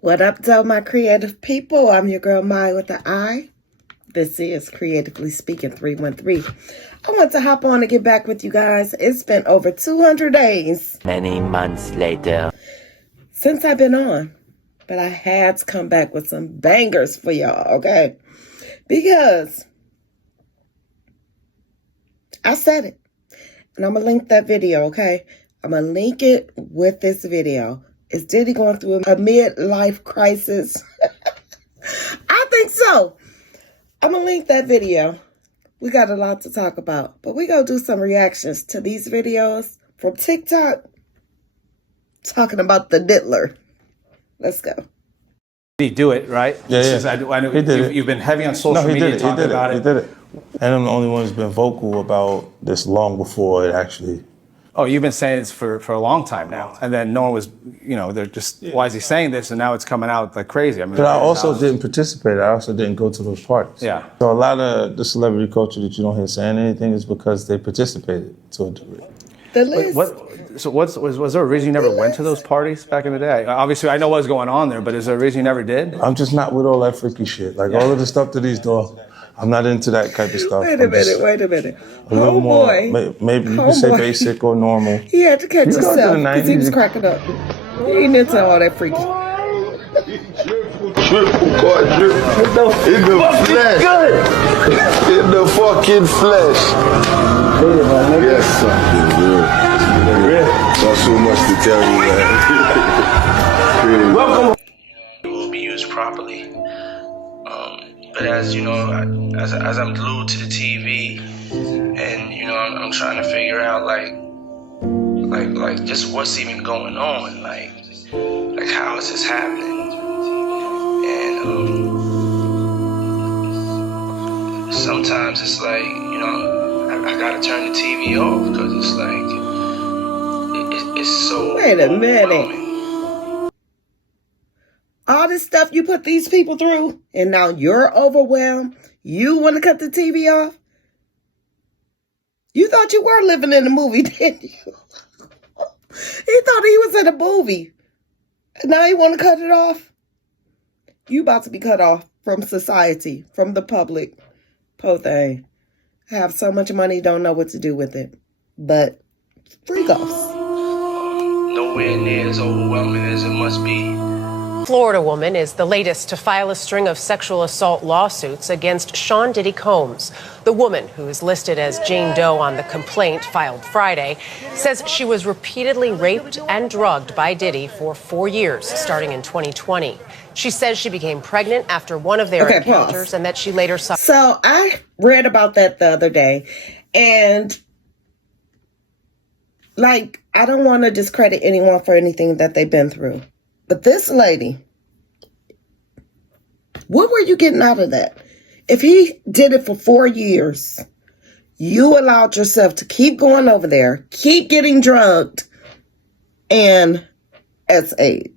What up, though, my creative people? I'm your girl, Mai with the I. This is Creatively Speaking 313. I want to hop on and get back with you guys. It's been over 200 days. Many months later. Since I've been on. But I had to come back with some bangers for y'all, okay? Because I said it. And I'm going to link that video, okay? I'm going to link it with this video. Is Diddy going through a midlife crisis? I think so. I'm going to link that video. We got a lot to talk about. But we're going to do some reactions to these videos from TikTok talking about the diddler. Let's go. Did he do it, right? Yeah. I know you've been heavy on social media talking about it. He did it. And I'm the only one who's been vocal about this long before it actually. Oh, you've been saying this for a long time now. And then no one was, they're just, why is he saying this? And now it's coming out like crazy. I mean, But I also didn't participate. I also didn't go to those parties. Yeah. So a lot of the celebrity culture that you don't hear saying anything is because they participated to a degree. The list. Was there a reason you never went to those parties back in the day? Obviously, I know what was going on there, but is there a reason you never did? I'm just not with all that freaky shit. Like all of the stuff that he's doing, I'm not into that type of stuff. Wait a minute. A little more, maybe you can say basic or normal. He had to catch himself because he was cracking up. He ain't into all that freaky. Triple quadruple. In the flesh. In the fucking flesh. Yes, sir. Not so much to tell you, man. Welcome. It will be used properly. But as you know, as I'm glued to the TV, and I'm trying to figure out like just what's even going on, like how is this happening? And sometimes it's like I gotta turn the TV off because it's like it's so. Wait a minute. All this stuff you put these people through, and now you're overwhelmed. You want to cut the TV off? You thought you were living in a movie, didn't you? He thought he was in a movie. And now you want to cut it off? You about to be cut off from society, from the public. Poor thing. Have so much money, don't know what to do with it. But freak offs. Nowhere near as overwhelming as it must be. Florida woman is the latest to file a string of sexual assault lawsuits against Sean Diddy Combs. The woman, who is listed as Jane Doe on the complaint filed Friday, says she was repeatedly raped and drugged by Diddy for 4 years, starting in 2020. She says she became pregnant after one of their encounters and that she later saw. So I read about that the other day, and I don't want to discredit anyone for anything that they've been through. But this lady, what were you getting out of that? If he did it for 4 years, you allowed yourself to keep going over there, keep getting drugged, and as aid.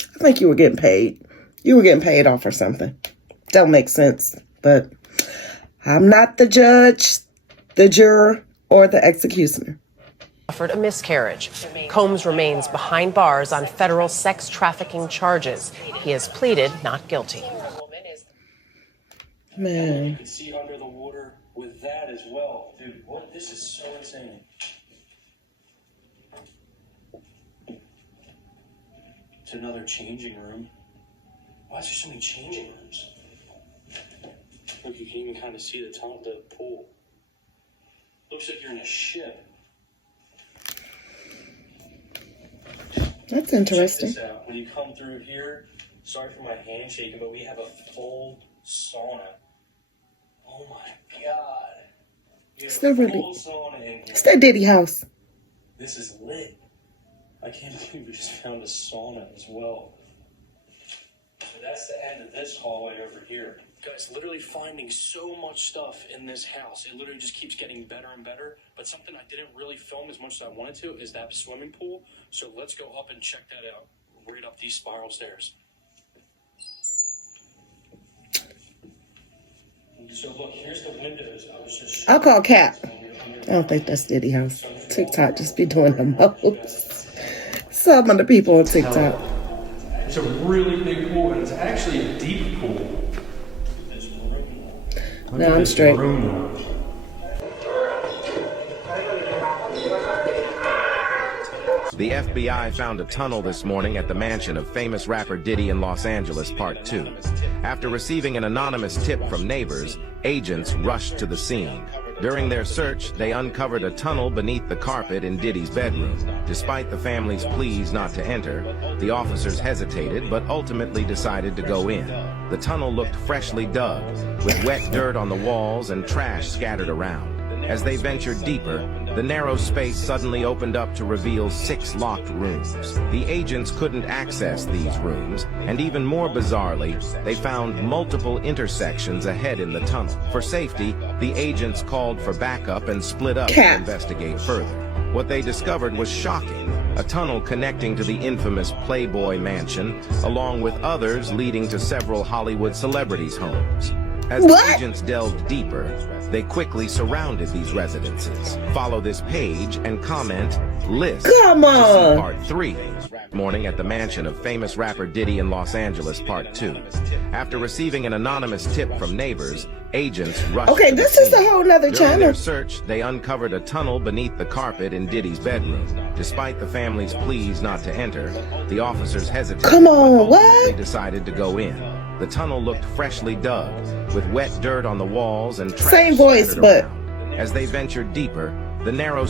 I think you were getting paid. You were getting paid off or something. Don't make sense. But I'm not the judge, the juror, or the executioner. Suffered a miscarriage. Combs remains behind bars on federal sex trafficking charges. He has pleaded not guilty. Man. You can see under the water with that as well. Dude, what? This is so insane. It's another changing room. Why is there so many changing rooms? Look, you can even kind of see the top of the pool. Looks like you're in a ship. That's interesting. Check this out. When you come through here, sorry for my handshaking, but we have a full sauna. Oh my God. It's that Diddy house. This is lit. I can't believe we just found a sauna as well. So that's the end of this hallway over here. Guys, literally finding so much stuff in this house. It literally just keeps getting better and better. But something I didn't really film as much as I wanted to is that swimming pool. So let's go up and check that out. Right up these spiral stairs. So look, here's the windows. I'll call Cap. I don't think that's Diddy house. TikTok just be doing the most. some of the people on TikTok. It's a really big pool, and it's actually a deep pool. No, I'm straight. The FBI found a tunnel this morning at the mansion of famous rapper Diddy in Los Angeles, Part 2. After receiving an anonymous tip from neighbors, agents rushed to the scene. During their search, they uncovered a tunnel beneath the carpet in Diddy's bedroom. Despite the family's pleas not to enter, the officers hesitated but ultimately decided to go in. The tunnel looked freshly dug, with wet dirt on the walls and trash scattered around. As they ventured deeper, the narrow space suddenly opened up to reveal 6 locked rooms. The agents couldn't access these rooms, and even more bizarrely, they found multiple intersections ahead in the tunnel. For safety, the agents called for backup and split up to investigate further. What they discovered was shocking: a tunnel connecting to the infamous Playboy Mansion, along with others leading to several Hollywood celebrities' homes. As the agents delved deeper, they quickly surrounded these residences. Follow this page and comment list Come on. to see Part 3. Morning at the mansion of famous rapper Diddy in Los Angeles, Part 2. After receiving an anonymous tip from neighbors, agents rushed Okay, to the this is scene. a whole nother During channel. their search, they uncovered a tunnel beneath the carpet in Diddy's bedroom. Despite the family's pleas not to enter, the officers hesitated Come on, but ultimately what? decided to go in. The tunnel looked freshly dug, with wet dirt on the walls and trash Same voice, scattered but around. As they ventured deeper, the narrow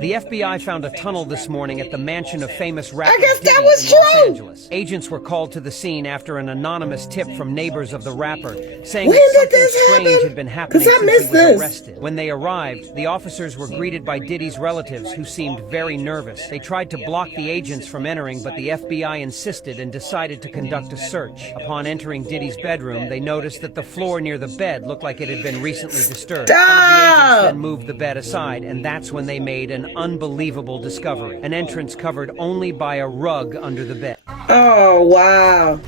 The FBI found a tunnel this morning at the mansion of famous rapper I guess Diddy that was in Los true. Angeles. Agents were called to the scene after an anonymous tip from neighbors of the rapper saying When that did something this strange happen? had been happening 'Cause I since missed he was this. arrested. When they arrived, the officers were greeted by Diddy's relatives, who seemed very nervous. They tried to block the agents from entering, but the FBI insisted and decided to conduct a search. Upon entering Diddy's bedroom, they noticed that the floor near the bed looked like it had been recently disturbed. One of the agents then moved the bed aside, and that's when they made an unbelievable discovery: an entrance covered only by a rug under the bed. Oh, wow.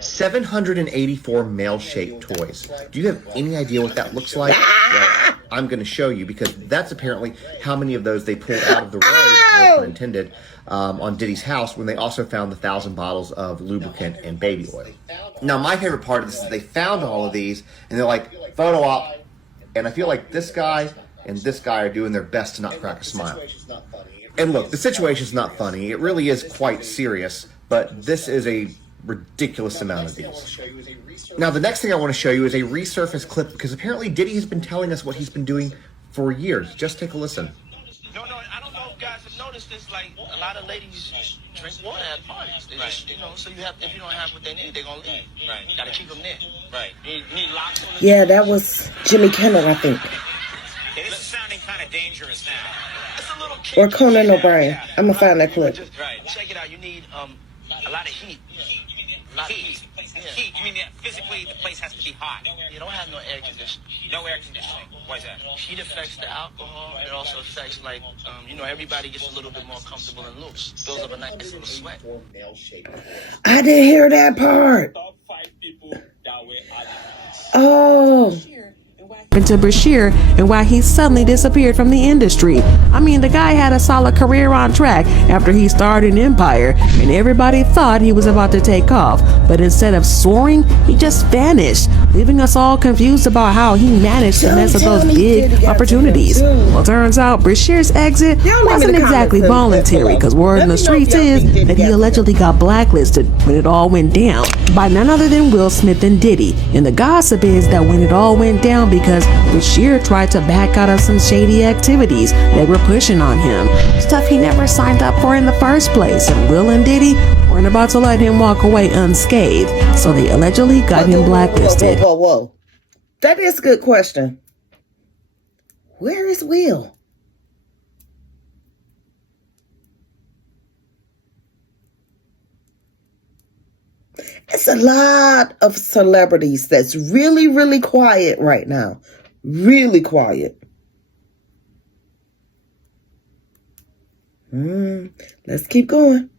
784 male-shaped toys. Do you have any idea what that looks like? Well, I'm going to show you, because that's apparently how many of those they pulled out of the road, no pun intended, on Diddy's house, when they also found the 1,000 bottles of lubricant and baby oil. Now, my favorite part of this is they found all of these, and they're like, photo op. And I feel like this guy and this guy are doing their best to not crack a smile. And look, the situation's not funny. It really is quite serious, but this is a ridiculous amount of these. Now, the next thing I want to show you is a resurfaced clip, because apparently Diddy has been telling us what he's been doing for years. Just take a listen. No, I don't know if guys have noticed this. Like, a lot of ladies drink water at parties. They just, so you have, if you don't have what they need, they're going to leave. Right. You got to keep them there. Right. You need locks on the Yeah, that was Jimmy Kimmel, I think. Okay, this is sounding kind of dangerous now. It's a little Or Conan O'Brien. I'm going to find that clip. Right. Check it out. You need a lot of heat. A lot of heat. Heat. You mean physically the place has to be hot? You don't have no air conditioning. No air conditioning. Why is that? Heat affects the alcohol, and it also affects, like, everybody gets a little bit more comfortable and loose. Builds up a nice little sweat. I didn't hear that part. Oh. To Bashir and why he suddenly disappeared from the industry. I mean, the guy had a solid career on track after he started an empire, and everybody thought he was about to take off, but instead of soaring, he just vanished, leaving us all confused about how he managed to mess up those big opportunities. Well, turns out Bashir's exit wasn't exactly voluntary, because word in the streets is that he allegedly got blacklisted when it all went down by none other than Will Smith and Diddy. And the gossip is that when it all went down, because Bashir tried to back out of some shady activities they were pushing on him, stuff he never signed up for in the first place, and Will and Diddy weren't about to let him walk away unscathed, so they allegedly got him blacklisted. Whoa. That is a good question. Where is Will? It's a lot of celebrities that's really, really quiet right now. Really quiet. Let's keep going.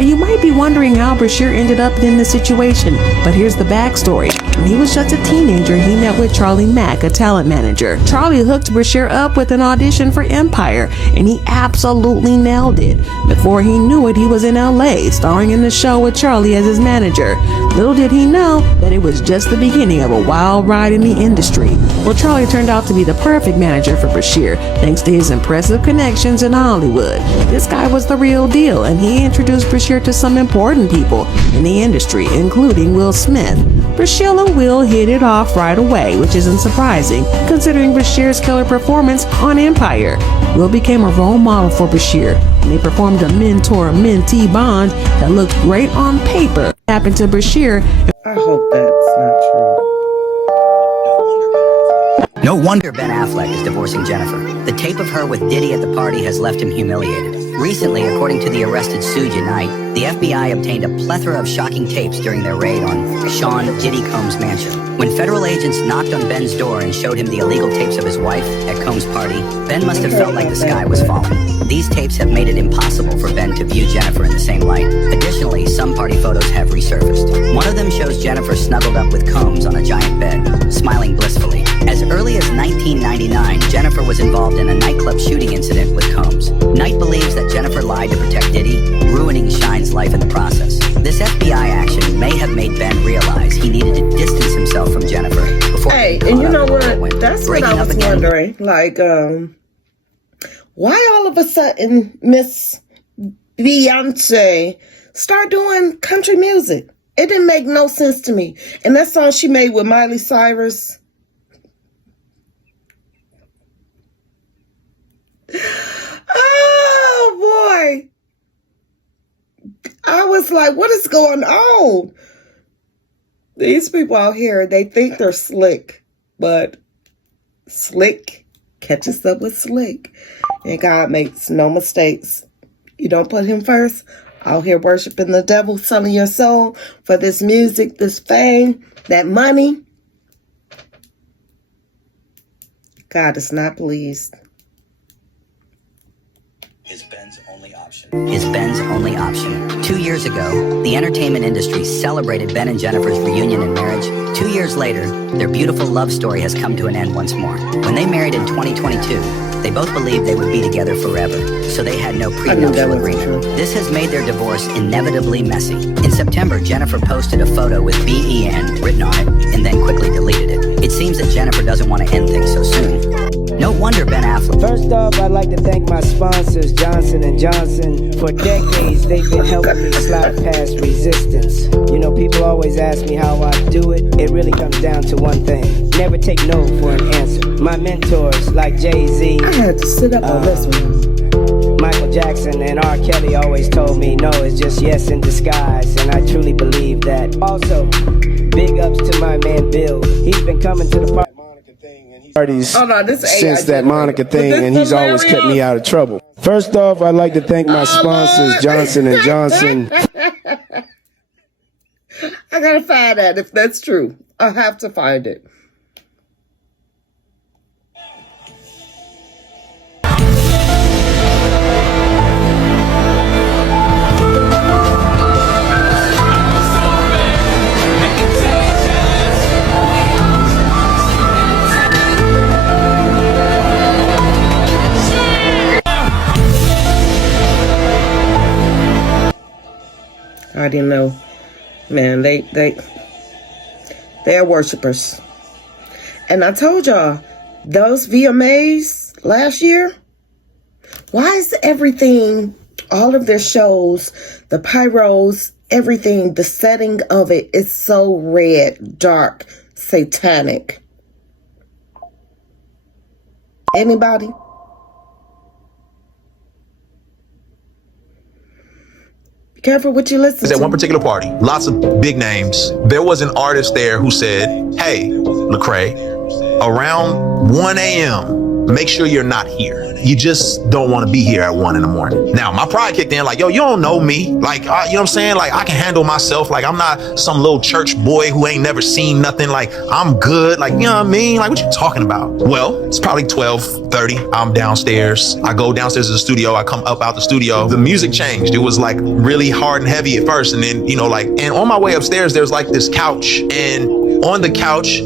And you might be wondering how Bashir ended up in this situation, but here's the backstory. When he was just a teenager, he met with Charlie Mack, a talent manager. Charlie hooked Bashir up with an audition for Empire, and he absolutely nailed it. Before he knew it, he was in LA, starring in the show with Charlie as his manager. Little did he know that it was just the beginning of a wild ride in the industry. Well, Charlie turned out to be the perfect manager for Bashir, thanks to his impressive connections in Hollywood. This guy was the real deal, and he introduced Bashir to some important people in the industry, including Will Smith. Bashir and Will hit it off right away, which isn't surprising, considering Bashir's killer performance on Empire. Will became a role model for Bashir, and they performed a mentor-mentee bond that looked great on paper. Happened to Bashir. I hope that's not true. No wonder Ben Affleck is divorcing Jennifer. The tape of her with Diddy at the party has left him humiliated. Recently, according to the arrested Suge Knight, the FBI obtained a plethora of shocking tapes during their raid on Sean Diddy Combs' mansion. When federal agents knocked on Ben's door and showed him the illegal tapes of his wife at Combs' party, Ben must have felt like the sky was falling. These tapes have made it impossible for Ben to view Jennifer in the same light. Additionally, some party photos have resurfaced. One of them shows Jennifer snuggled up with Combs on a giant bed, smiling blissfully. As early as 1999, Jennifer was involved in a nightclub shooting incident with Combs. Knight believes that Jennifer lied to protect Diddy, ruining Shine's life in the process. This FBI action may have made Ben realize he needed to distance himself from Jennifer before. Hey, and you know what? That's what I was wondering. Like, why all of a sudden Miss Beyonce start doing country music? It didn't make no sense to me. And that song she made with Miley Cyrus. Oh boy. I was like, what is going on? These people out here, they think they're slick, but slick catches up with slick. And God makes no mistakes. You don't put him first, out here worshiping the devil, selling your soul for this music, this fame, that money. God is not pleased. Is Ben's only option. 2 years ago, the entertainment industry celebrated Ben and Jennifer's reunion and marriage. 2 years later, their beautiful love story has come to an end once more. When they married in 2022, they both believed they would be together forever, so they had no prenuptial agreement. This has made their divorce inevitably messy. In September, Jennifer posted a photo with BEN written on it and then quickly deleted it. It seems that Jennifer doesn't want to end things so soon. No wonder Ben Affleck. First off, I'd like to thank my sponsors, Johnson & Johnson. For decades, they've been helping me slide past resistance. You know, people always ask me how I do it. It really comes down to one thing. Never take no for an answer. My mentors, like Jay-Z. I had to sit up on this one. Michael Jackson and R. Kelly always told me, no, it's just yes in disguise. And I truly believe that. Also, big ups to my man Bill. He's been coming to the party. Since that Monica thing, and he's always kept me out of trouble. First off, I'd like to thank my sponsors, Johnson & Johnson. I gotta find that if that's true. I have to find it. I didn't know. Man, they're worshipers. And I told y'all, those VMAs last year, why is everything, all of their shows, the pyros, everything, the setting of it is so red, dark, satanic? Anybody? Careful what you listen to. At one particular party, lots of big names. There was an artist there who said, hey, Lecrae, around 1 a.m., make sure you're not here. You just don't want to be here at 1 in the morning. Now, my pride kicked in, like, yo, you don't know me. Like, you know what I'm saying? Like, I can handle myself. Like, I'm not some little church boy who ain't never seen nothing. Like, I'm good. Like, you know what I mean? Like, what you talking about? Well, it's probably 12:30. I'm downstairs. I go downstairs to the studio. I come up out the studio. The music changed. It was like really hard and heavy at first. And then, you know, like, and on my way upstairs, there's like this couch. And on the couch,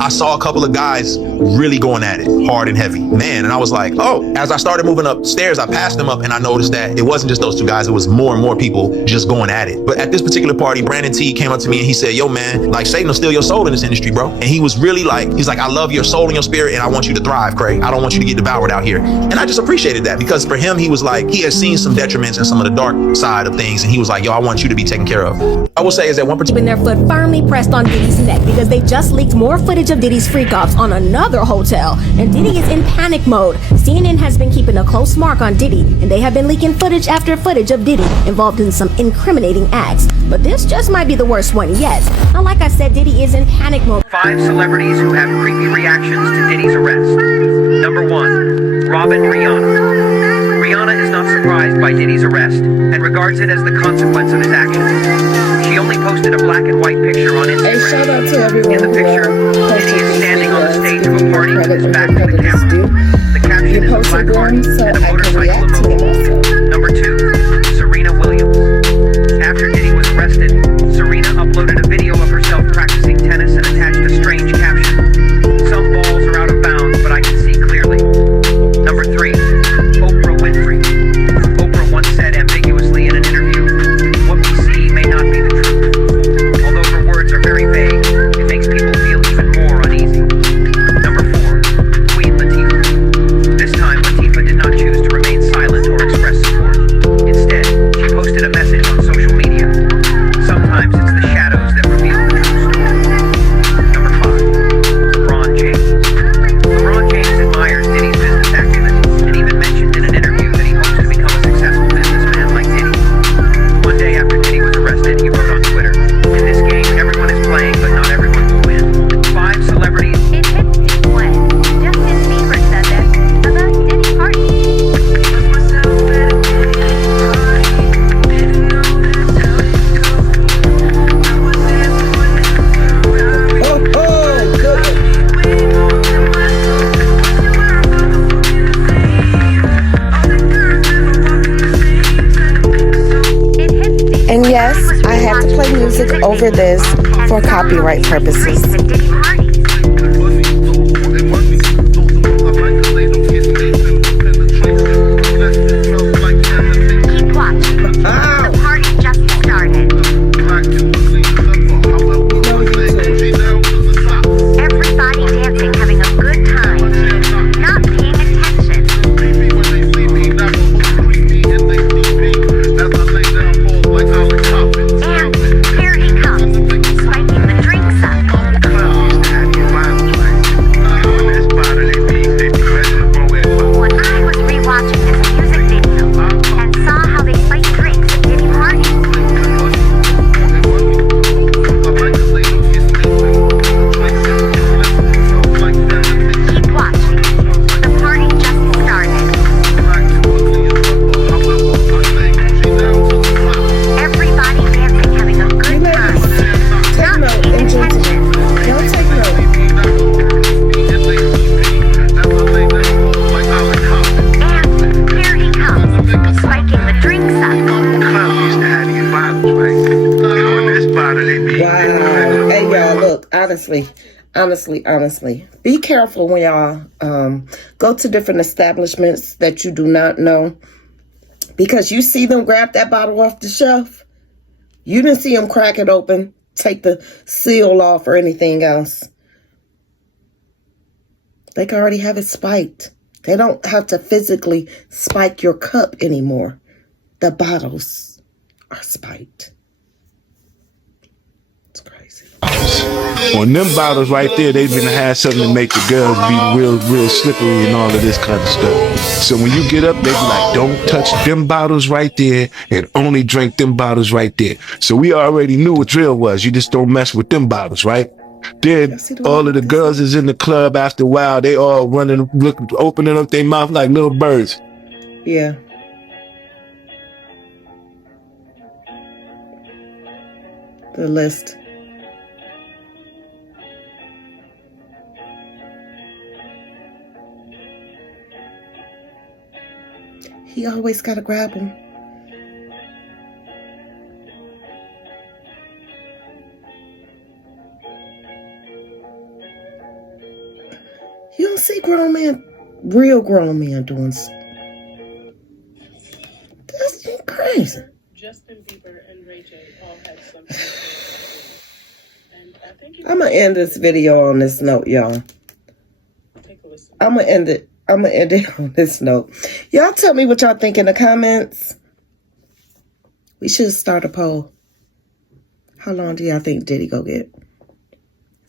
I saw a couple of guys really going at it hard and heavy, man. And I was like, oh, as I started moving upstairs, I passed them up and I noticed that it wasn't just those two guys. It was more and more people just going at it. But at this particular party, Brandon T came up to me and he said, yo, man, like Satan will steal your soul in this industry, bro. And he was really like, he's like, I love your soul and your spirit and I want you to thrive, Craig. I don't want you to get devoured out here. And I just appreciated that because for him, he was like, he had seen some detriments and some of the dark side of things. And he was like, yo, I want you to be taken care of. I will say is that one particular... Keeping their foot firmly pressed on Diddy's neck because they just leaked more footage of Diddy's freak-offs on another hotel. And Diddy is in panic mode. CNN has been keeping a close mark on Diddy, and they have been leaking footage after footage of Diddy involved in some incriminating acts. But this just might be the worst one yet. Now, like I said, Diddy is in panic mode. 5 celebrities who have creepy reactions to Diddy's arrest. Number 1, Robin Rihanna. Rihanna is not surprised by Diddy's arrest and regards it as the consequence of his actions. She only posted a black and white picture on Instagram. Hey, shout out to everyone. In the picture, Diddy is standing on the stage of a party with his back to the camera. The caption is a black heart and a motorcycle emoji. Number 2, Serena Williams. After Diddy was arrested, Serena uploaded a video of herself practicing tennis and attached a strange caption. Some balls are out of bounds, but I can see clearly. Number 3, Oprah Winfrey. Oprah once said ambiguously in an interview, what we see may not be the truth. Although her words are very vague, it makes people feel even more uneasy. Number 4, Queen Latifah. This time, Latifah did not choose to remain silent or express support. Instead, she posted a message on social media. Sometimes it's the shadows that reveal the true story. Number 5, LeBron James. LeBron James admires Diddy's business acumen and even mentioned in an interview that he hopes to become a successful businessman like Diddy. One day after Diddy was arrested, he wrote on Twitter, in this game, everyone is playing, but not everyone will win. 5 celebrities. It hits me when Justin Bieber said this about Diddy party. And yes, I have to play music over this for copyright purposes. Keep watching. The party just started. Everybody dancing, having a good time, not paying attention. And here he comes, spiking the drinks up. When I was rewatching this music video and saw how they spiked drinks at Diddy parties. Keep watching. The party just started. Everybody dancing, having a good time. Not paying attention. Don't take note. And here he comes, spiking the drinks up. Wow. Hey, y'all, look, honestly, be careful when y'all go to different establishments that you do not know. Because you see them grab that bottle off the shelf. You didn't see them crack it open, take the seal off or anything else. They can already have it spiked. They don't have to physically spike your cup anymore. The bottles are spiked. It's crazy. On them bottles right there, they been had something to make the girls be real slippery and all of this kind of stuff. So when you get up, they be like, don't touch them bottles right there and only drink them bottles right there. So we already knew what drill was. You just don't mess with them bottles, right? Then all of the girls is in the club after a while. They all running, looking, opening up their mouth like little birds. Yeah. The list. He always got to grab him. You don't see grown men, real grown men doing. That's crazy. Justin Bieber and Ray J all had something. And I think I'm gonna end this video on this note, y'all. I'm gonna end it on this note. Y'all tell me what y'all think in the comments. We should start a poll. How long do y'all think Diddy go get?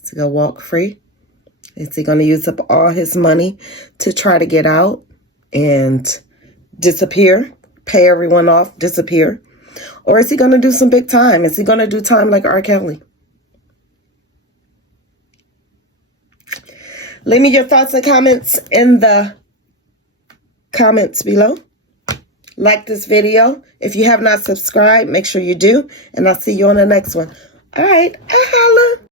Is he gonna walk free? Is he gonna use up all his money to try to get out and disappear? Pay everyone off, disappear? Or is he gonna do some big time? Is he gonna do time like R. Kelly? Leave me your thoughts and comments in the comments below. Like this video. If you have not subscribed, make sure you do. And I'll see you on the next one. All right.